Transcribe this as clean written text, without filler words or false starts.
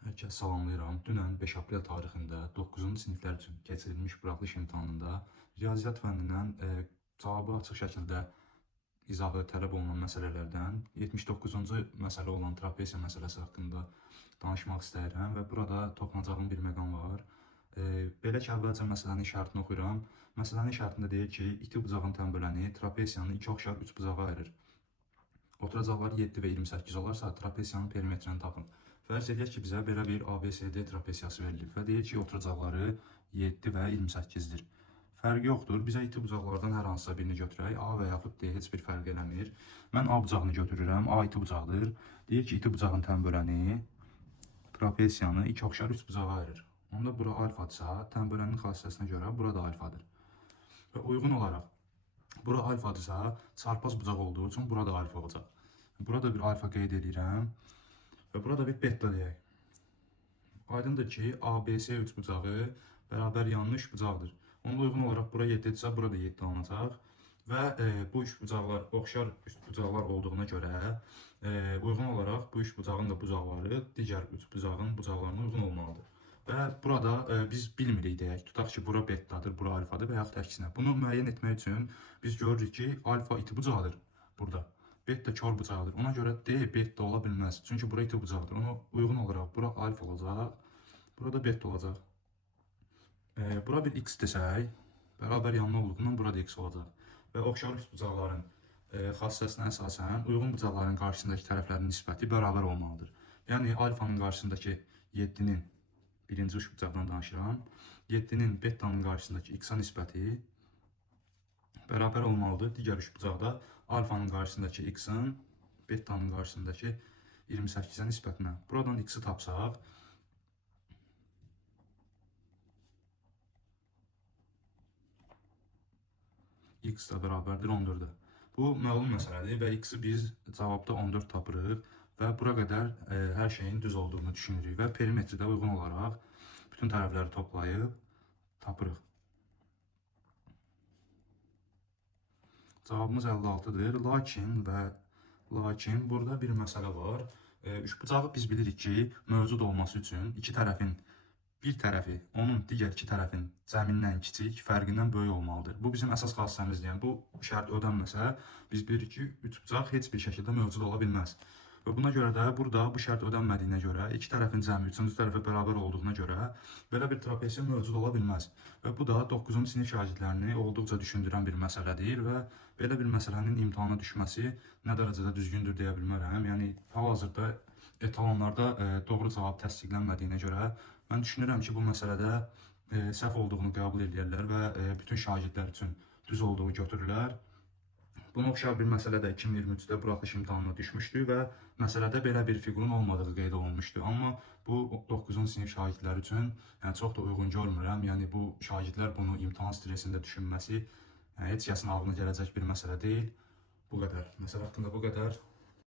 Hər kəs salamlayıram. Dünən 5 aprel tarixində 9-cu siniflər üçün keçirilmiş buraxılış imtahanında riyaziyyat fənnindən cavabı açıq şəkildə izahı tələb olunan məsələlərdən 79-cu məsələ olan trapesiya məsələsi haqqında danışmaq istəyirəm və burada toxunacağım bir məqam var. Belə ki, əvvəlcə məsələnin şərtini oxuyuram. Məsələnin şərtində deyir ki, iti bucağın tənböləni trapesiyanı iki oxşar üç bucağa ayırır. Oturacaqları 7 və 28 olarsa trapesiyanın perimetrini tapın. Fərz edək ki, bizə belə bir ABCD trapesiyası verilib və deyir ki, oturacaqları 7 və 28-dir. Fərqi yoxdur. Bizə iti bucaqlardan hər hansısa birini götürək. A və yaxud D heç bir fərq eləmir. Mən A bucağını götürürəm. A iti bucaqdır. Deyir ki, iti bucağın tənböləni trapesiyanı iki oxşar üç bucağa ayırır. Onda bura alfadırsa, tənbölənin xassəsinə görə burada alfadır. Və uyğun olaraq bura alfadırsa, çarpaz bucaq olduğu üçün burada alfa olacaq. Burada bir alfa qeyd edirəm və burada bir beta deyək. Aydındır ki, ABC üç bucağı bərabər yanlış bucaqdır. Ona uyğun olaraq bura 7-dirsə, burada 7 alınacaq və bu üç bucaqlar oxşar üç bucaqlar olduğuna görə uyğun olaraq bu üç bucağın da bucaqları digər üç bucağın bucaqlarına uyğun olmalıdır. Və burada biz bilmirik deyək, tutaq ki, bura betadır, bura alfadır və yaxud əksinə. Bunu müəyyən etmək üçün biz görürük ki, alfa iti bucaqdır burada. Beta kör bucaqdır. Ona görə D beta ola bilməz. Çünki bura iti bucaqdır. Ona uyğun olaraq bura alfa olacaq, burada beta olacaq. Bura bir x desək, bərabər yanlı olduğundan burada x olacaq. Və oxşar üç bucaqların xassəsinə əsasən uyğun bucaqların qarşısındakı tərəflərin nisbəti bərabər olmalıdır. Yəni alfanın qarşısındakı 7-nin birinci üç bucaqdan danışıram. 7-nin betanın qarşısındakı x-a nisbəti bərabər olmalıdır. Digər üç bucaqda alfanın qarşısındakı x-in betanın qarşısındakı 28-ə nisbətinə. Buradan x-i tapsaq, x da bərabərdir 14-ə. Bu məlum məsələdir və x-i biz cavabda 14 tapırıq və bura qədər hər şeyin düz olduğunu düşünürük və perimetridə uyğun olaraq bütün tərəfləri toplayıb tapırıq. Cavabımız 56-dır. Lakin burada bir məsələ var. Üçbucağı biz bilirik ki, mövcud olması üçün iki tərəfin bir tərəfi onun digər iki tərəfin cəmindən kiçik, fərqindən böyük olmalıdır. Bu bizim əsas xassəmizdir. Yəni bu şərt ödənməsə, biz bilirik ki, üçbucaq heç bir şəkildə mövcud ola bilməz. Və buna görə də burada bu şərt ödənmədiyinə görə, iki tərəfin cəmi üçüncü tərəfə bərabər olduğuna görə belə bir trapesiya mövcud ola bilməz. Və bu da 9-cu sinif şagirdlərini olduqca düşündürən bir məsələdir və belə bir məsələnin imtahana düşməsi nə dərəcədə düzgündür deyə bilmərəm. Yəni hal-hazırda etalonlarda doğru cavab təsdiqlənmədiyinə görə mən düşünürəm ki, bu məsələdə səhv olduğunu qəbul edirlər və bütün şagirdlər üçün düz olduğu götürürlər. Buna oxşar bir məsələ də 2023-də buraxılış imtahanına düşmüşdü və məsələdə belə bir fiqurun olmadığı qeyd olunmuşdu. Amma bu 9-cu sinif şagirdləri üçün çox da uyğun görmürəm. Yəni bu şagirdlər bunu imtahan stresində düşünməsi heç kəsin ağlına gələcək bir məsələ deyil. Bu qədər. Məsələ haqqında bu qədər.